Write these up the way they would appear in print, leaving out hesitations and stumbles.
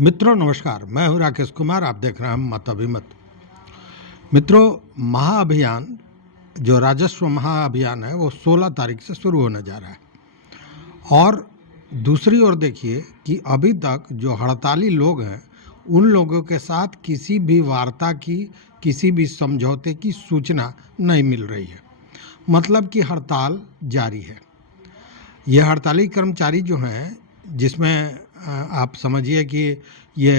मित्रों नमस्कार, मैं हूं राकेश कुमार। आप देख रहे हैं मत अभिमत। मित्रों, महाअभियान जो राजस्व महाअभियान है वो 16 तारीख से शुरू होने जा रहा है। और दूसरी ओर देखिए कि अभी तक जो हड़ताली लोग हैं उन लोगों के साथ किसी भी वार्ता की, किसी भी समझौते की सूचना नहीं मिल रही है। मतलब कि हड़ताल जारी है। ये हड़ताली कर्मचारी जो हैं, जिसमें आप समझिए कि ये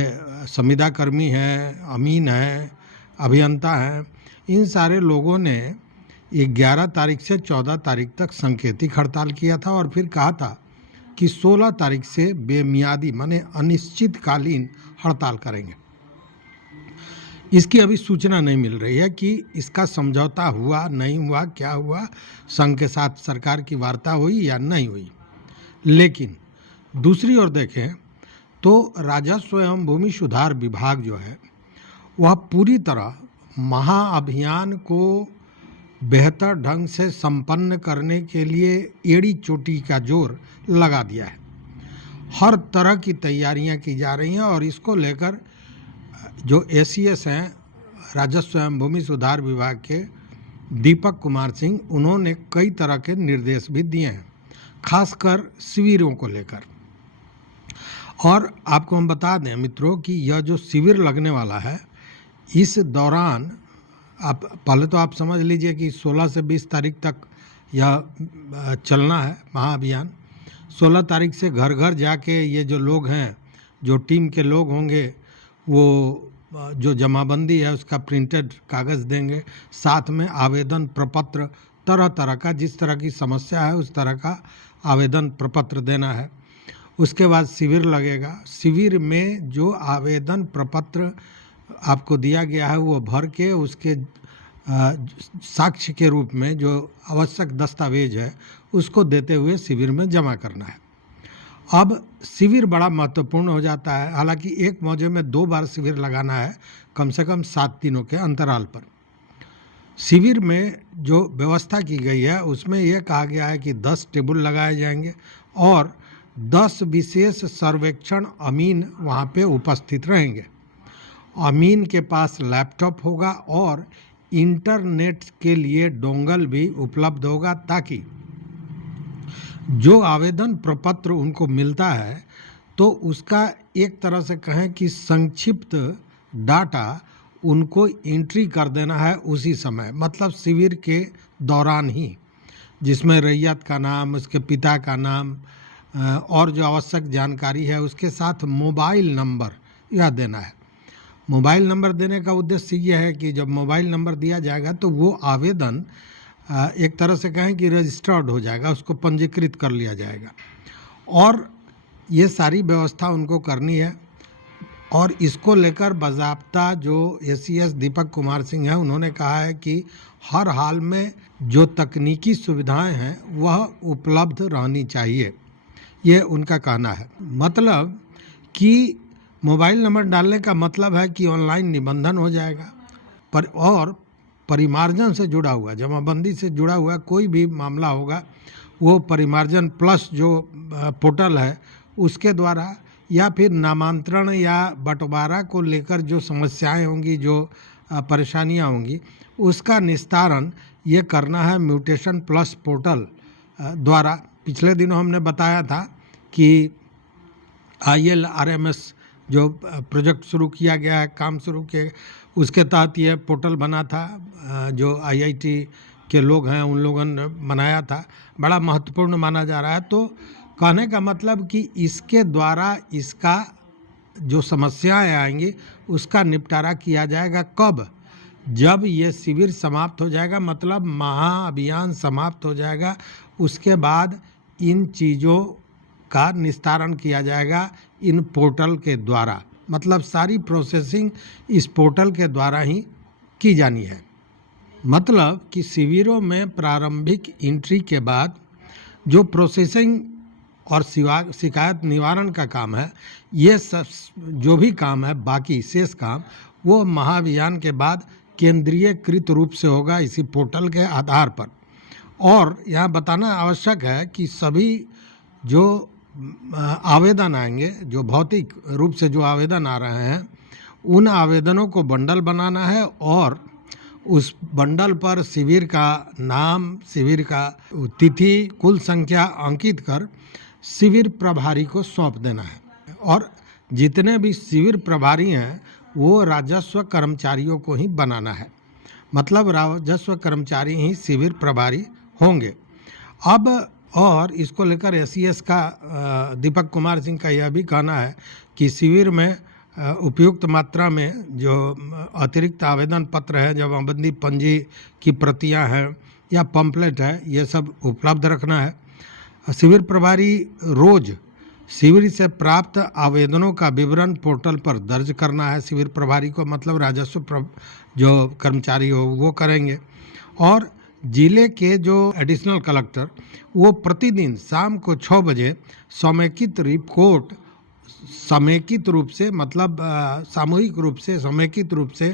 संविदा कर्मी हैं, अमीन हैं, अभियंता हैं, इन सारे लोगों ने 11 तारीख से 14 तारीख तक सांकेतिक हड़ताल किया था और फिर कहा था कि 16 तारीख से बेमियादी माने अनिश्चितकालीन हड़ताल करेंगे। इसकी अभी सूचना नहीं मिल रही है कि इसका समझौता हुआ नहीं हुआ, क्या हुआ, संघ के साथ सरकार की वार्ता हुई या नहीं हुई। लेकिन दूसरी ओर देखें तो राजस्व एवं भूमि सुधार विभाग जो है वह पूरी तरह महाअभियान को बेहतर ढंग से संपन्न करने के लिए एड़ी चोटी का जोर लगा दिया है। हर तरह की तैयारियां की जा रही हैं और इसको लेकर जो एसीएस हैं, राजस्व एवं भूमि सुधार विभाग के दीपक कुमार सिंह, उन्होंने कई तरह के निर्देश भी दिए हैं, खासकर शिविरों को लेकर। और आपको हम बता दें मित्रों कि यह जो शिविर लगने वाला है, इस दौरान आप पहले तो आप समझ लीजिए कि 16 से 20 तारीख तक यह चलना है महाअभियान। 16 तारीख से घर घर जाके ये जो लोग हैं, जो टीम के लोग होंगे, वो जो जमाबंदी है उसका प्रिंटेड कागज़ देंगे, साथ में आवेदन प्रपत्र, तरह तरह का, जिस तरह की समस्या है उस तरह का आवेदन प्रपत्र देना है। उसके बाद शिविर लगेगा। शिविर में जो आवेदन प्रपत्र आपको दिया गया है वो भर के उसके साक्ष्य के रूप में जो आवश्यक दस्तावेज है उसको देते हुए शिविर में जमा करना है। अब शिविर बड़ा महत्वपूर्ण हो जाता है। हालांकि एक मौजे में 2 बार शिविर लगाना है, कम से कम 7 दिनों के अंतराल पर। शिविर में जो व्यवस्था की गई है उसमें यह कहा गया है कि 10 टेबल लगाए जाएंगे और 10 विशेष सर्वेक्षण अमीन वहाँ पे उपस्थित रहेंगे। अमीन के पास लैपटॉप होगा और इंटरनेट के लिए डोंगल भी उपलब्ध होगा, ताकि जो आवेदन प्रपत्र उनको मिलता है तो उसका एक तरह से कहें कि संक्षिप्त डाटा उनको एंट्री कर देना है उसी समय, मतलब शिविर के दौरान ही, जिसमें रैयत का नाम, उसके पिता का नाम और जो आवश्यक जानकारी है, उसके साथ मोबाइल नंबर यह देना है। मोबाइल नंबर देने का उद्देश्य यह है कि जब मोबाइल नंबर दिया जाएगा तो वो आवेदन एक तरह से कहें कि रजिस्टर्ड हो जाएगा, उसको पंजीकृत कर लिया जाएगा। और ये सारी व्यवस्था उनको करनी है। और इसको लेकर बाज़ाब्ता जो एसीएस दीपक कुमार सिंह हैं, उन्होंने कहा है कि हर हाल में जो तकनीकी सुविधाएं हैं वह उपलब्ध रहनी चाहिए, ये उनका कहना है। मतलब कि मोबाइल नंबर डालने का मतलब है कि ऑनलाइन निबंधन हो जाएगा, और परिमार्जन से जुड़ा हुआ, जमाबंदी से जुड़ा हुआ कोई भी मामला होगा वो परिमार्जन प्लस जो पोर्टल है उसके द्वारा, या फिर नामांतरण या बंटवारा को लेकर जो समस्याएं होंगी, जो परेशानियां होंगी, उसका निस्तारण ये करना है म्यूटेशन प्लस पोर्टल द्वारा। पिछले दिनों हमने बताया था कि ILRMS जो प्रोजेक्ट शुरू किया गया है, काम शुरू किया, उसके तहत ये पोर्टल बना था। जो IIT के लोग हैं उन लोगों ने बनाया था, बड़ा महत्वपूर्ण माना जा रहा है। तो कहने का मतलब कि इसके द्वारा इसका जो समस्याएं आएंगी उसका निपटारा किया जाएगा। कब? जब ये शिविर समाप्त हो जाएगा, मतलब महाअभियान समाप्त हो जाएगा, उसके बाद इन चीज़ों का निस्तारण किया जाएगा इन पोर्टल के द्वारा। मतलब सारी प्रोसेसिंग इस पोर्टल के द्वारा ही की जानी है। मतलब कि शिविरों में प्रारंभिक एंट्री के बाद जो प्रोसेसिंग और शिकायत निवारण का काम है, ये सब जो भी काम है, बाकी शेष काम, वो महाअभियान के बाद केंद्रीयकृत रूप से होगा इसी पोर्टल के आधार पर। और यहाँ बताना आवश्यक है कि सभी जो आवेदन आएंगे, जो भौतिक रूप से जो आवेदन आ रहे हैं, उन आवेदनों को बंडल बनाना है और उस बंडल पर शिविर का नाम, शिविर का तिथि, कुल संख्या अंकित कर शिविर प्रभारी को सौंप देना है। और जितने भी शिविर प्रभारी हैं वो राजस्व कर्मचारियों को ही बनाना है, मतलब राजस्व कर्मचारी ही शिविर प्रभारी होंगे। अब और इसको लेकर एसईएस का दीपक कुमार सिंह का यह भी कहना है कि शिविर में उपयुक्त मात्रा में जो अतिरिक्त आवेदन पत्र है, जमाबंदी पंजी की प्रतियां हैं या पंपलेट है, ये सब उपलब्ध रखना है। शिविर प्रभारी रोज शिविर से प्राप्त आवेदनों का विवरण पोर्टल पर दर्ज करना है। शिविर प्रभारी को मतलब राजस्व जो कर्मचारी हो वो करेंगे। और जिले के जो एडिशनल कलेक्टर वो प्रतिदिन शाम को 6 बजे समेकित रिपोर्ट, समेकित रूप से मतलब सामूहिक रूप से, समेकित रूप से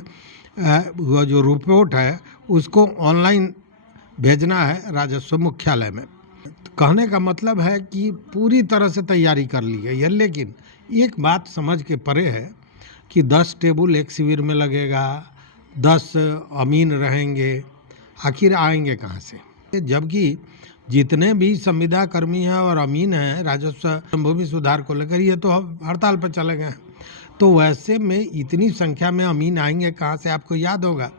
वो जो रिपोर्ट है उसको ऑनलाइन भेजना है राजस्व मुख्यालय में। कहने का मतलब है कि पूरी तरह से तैयारी कर ली गई है, लेकिन एक बात समझ के परे है कि 10 टेबल एक शिविर में लगेगा, 10 अमीन रहेंगे, आखिर आएंगे कहाँ से? जबकि जितने भी संविदा कर्मी हैं और अमीन हैं राजस्व भूमि सुधार को लेकर, ये तो हड़ताल पर चले गए हैं, तो वैसे में इतनी संख्या में अमीन आएंगे कहाँ से? आपको याद होगा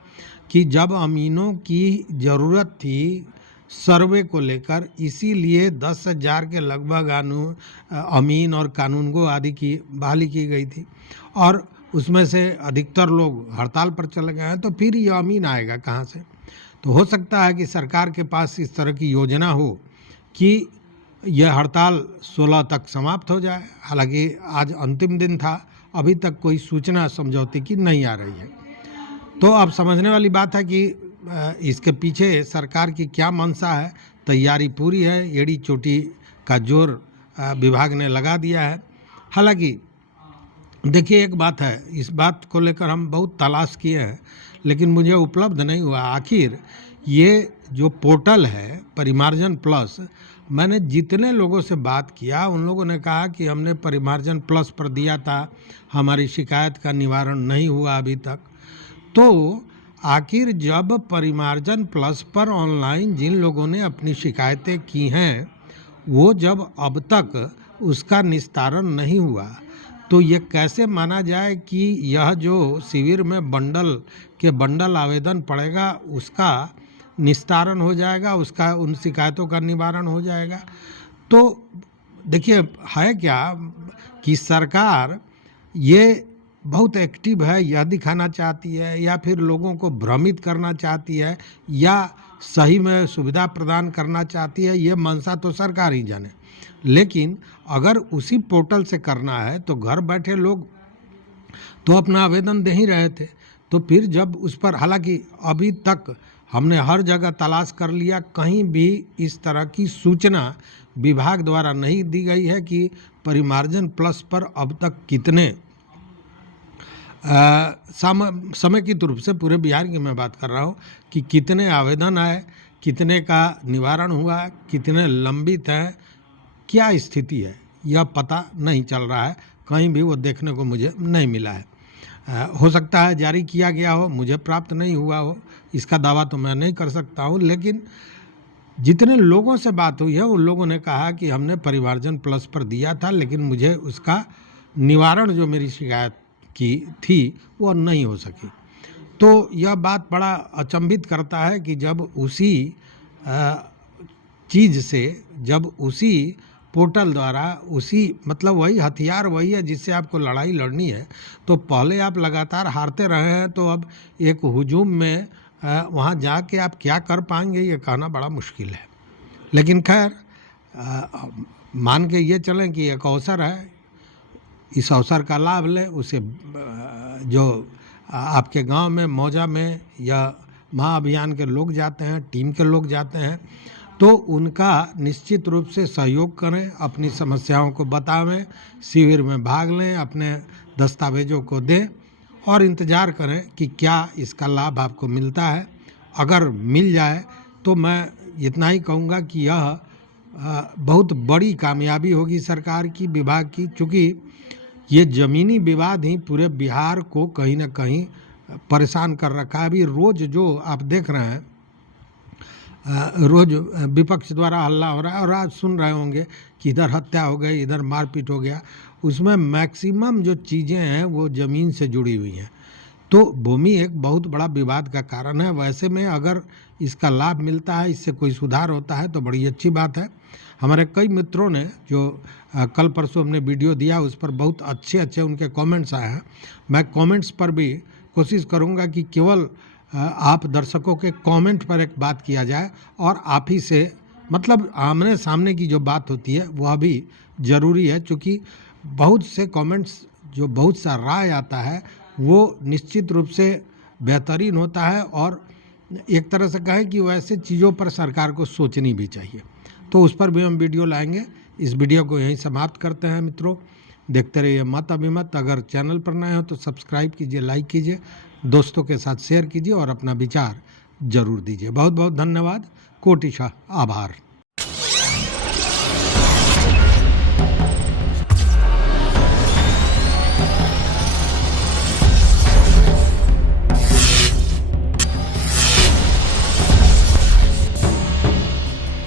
कि जब अमीनों की ज़रूरत थी सर्वे को लेकर, इसीलिए 10,000 के लगभग अमीन और कानूनगो आदि की बहाली की गई थी, और उसमें से अधिकतर लोग हड़ताल पर चले गए हैं, तो फिर ये अमीन आएगा कहाँ से? तो हो सकता है कि सरकार के पास इस तरह की योजना हो कि यह हड़ताल 16 तक समाप्त हो जाए। हालांकि आज अंतिम दिन था, अभी तक कोई सूचना समझौते की नहीं आ रही है। तो अब समझने वाली बात है कि इसके पीछे सरकार की क्या मंशा है। तैयारी पूरी है, एड़ी चोटी का जोर विभाग ने लगा दिया है। हालांकि देखिए एक बात है, इस बात को लेकर हम बहुत तलाश किए हैं लेकिन मुझे उपलब्ध नहीं हुआ। आखिर ये जो पोर्टल है परिमार्जन प्लस, मैंने जितने लोगों से बात किया उन लोगों ने कहा कि हमने परिमार्जन प्लस पर दिया था, हमारी शिकायत का निवारण नहीं हुआ अभी तक। तो आखिर जब परिमार्जन प्लस पर ऑनलाइन जिन लोगों ने अपनी शिकायतें की हैं वो जब अब तक उसका निस्तारण नहीं हुआ, तो ये कैसे माना जाए कि यह जो शिविर में बंडल आवेदन पड़ेगा उसका निस्तारण हो जाएगा, उसका उन शिकायतों का निवारण हो जाएगा? तो देखिए है क्या कि सरकार ये बहुत एक्टिव है, यह दिखाना चाहती है, या फिर लोगों को भ्रमित करना चाहती है, या सही में सुविधा प्रदान करना चाहती है, ये मंशा तो सरकार ही जाने। लेकिन अगर उसी पोर्टल से करना है तो घर बैठे लोग तो अपना आवेदन दे ही रहे थे, तो फिर जब उस पर, हालांकि अभी तक हमने हर जगह तलाश कर लिया, कहीं भी इस तरह की सूचना विभाग द्वारा नहीं दी गई है कि परिमार्जन प्लस पर अब तक कितने समेकित रूप से पूरे बिहार की मैं बात कर रहा हूँ कि कितने आवेदन आए, कितने का निवारण हुआ, कितने लंबित हैं, क्या स्थिति है, यह पता नहीं चल रहा है। कहीं भी वो देखने को मुझे नहीं मिला है। हो सकता है जारी किया गया हो, मुझे प्राप्त नहीं हुआ हो, इसका दावा तो मैं नहीं कर सकता हूँ। लेकिन जितने लोगों से बात हुई है उन लोगों ने कहा कि हमने परिमार्जन प्लस पर दिया था लेकिन मुझे उसका निवारण जो मेरी शिकायत की थी वो नहीं हो सकी। तो यह बात बड़ा अचंभित करता है कि जब उसी चीज़ से, जब उसी पोर्टल द्वारा, उसी मतलब वही हथियार वही है जिससे आपको लड़ाई लड़नी है, तो पहले आप लगातार हारते रहे हैं, तो अब एक हुजूम में वहाँ जाके आप क्या कर पाएंगे ये कहना बड़ा मुश्किल है। लेकिन खैर मान के ये चलें कि एक अवसर है, इस अवसर का लाभ लें। उसे जो आपके गांव में, मौजा में या महाअभियान के लोग जाते हैं, टीम के लोग जाते हैं, तो उनका निश्चित रूप से सहयोग करें, अपनी समस्याओं को बतावें, शिविर में भाग लें, अपने दस्तावेजों को दें और इंतज़ार करें कि क्या इसका लाभ आपको मिलता है। अगर मिल जाए तो मैं इतना ही कहूँगा कि यह बहुत बड़ी कामयाबी होगी सरकार की, विभाग की, चूँकि ये ज़मीनी विवाद ही पूरे बिहार को कहीं न कहीं परेशान कर रखा है। अभी रोज़ जो आप देख रहे हैं, रोज़ विपक्ष द्वारा हल्ला हो रहा है, और आज सुन रहे होंगे कि इधर हत्या हो गई, इधर मारपीट हो गया, उसमें मैक्सिमम जो चीज़ें हैं वो ज़मीन से जुड़ी हुई हैं। तो भूमि एक बहुत बड़ा विवाद का कारण है। वैसे में अगर इसका लाभ मिलता है, इससे कोई सुधार होता है तो बड़ी अच्छी बात है। हमारे कई मित्रों ने जो कल परसों हमने वीडियो दिया, उस पर बहुत अच्छे अच्छे उनके कमेंट्स आए हैं। मैं कमेंट्स पर भी कोशिश करूंगा कि केवल आप दर्शकों के कमेंट पर एक बात किया जाए, और आप ही से मतलब आमने सामने की जो बात होती है वह भी ज़रूरी है, क्योंकि बहुत से कमेंट्स जो बहुत सा राय आता है वो निश्चित रूप से बेहतरीन होता है, और एक तरह से कहें कि वैसे चीज़ों पर सरकार को सोचनी भी चाहिए। तो उस पर भी हम वीडियो लाएंगे। इस वीडियो को यहीं समाप्त करते हैं मित्रों। देखते रहिए मत अभिमत। अगर चैनल पर नए हो तो सब्सक्राइब कीजिए, लाइक कीजिए, दोस्तों के साथ शेयर कीजिए और अपना विचार जरूर दीजिए। बहुत बहुत धन्यवाद, कोटिशः आभार।